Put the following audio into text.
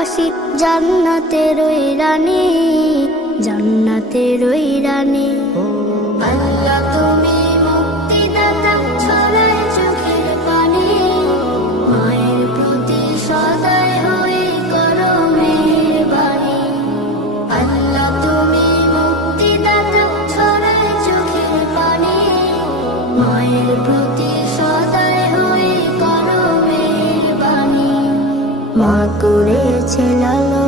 বাসি জান্নাতের ওই রানী, জান্নাতের ওই রানী। আল্লাহ তুমি মুক্তিদাতা, ছড়ায় চোখের পানি, মায়ের প্রতি সদয় হয়ে করো মেহেরবানি। আল্লাহ তুমি মুক্তিদাতা, ছড়ায় চোখের পানি, মায়ের প্রতি সদয় হয়ে করো মেহেরবানি। মা করেছে লালন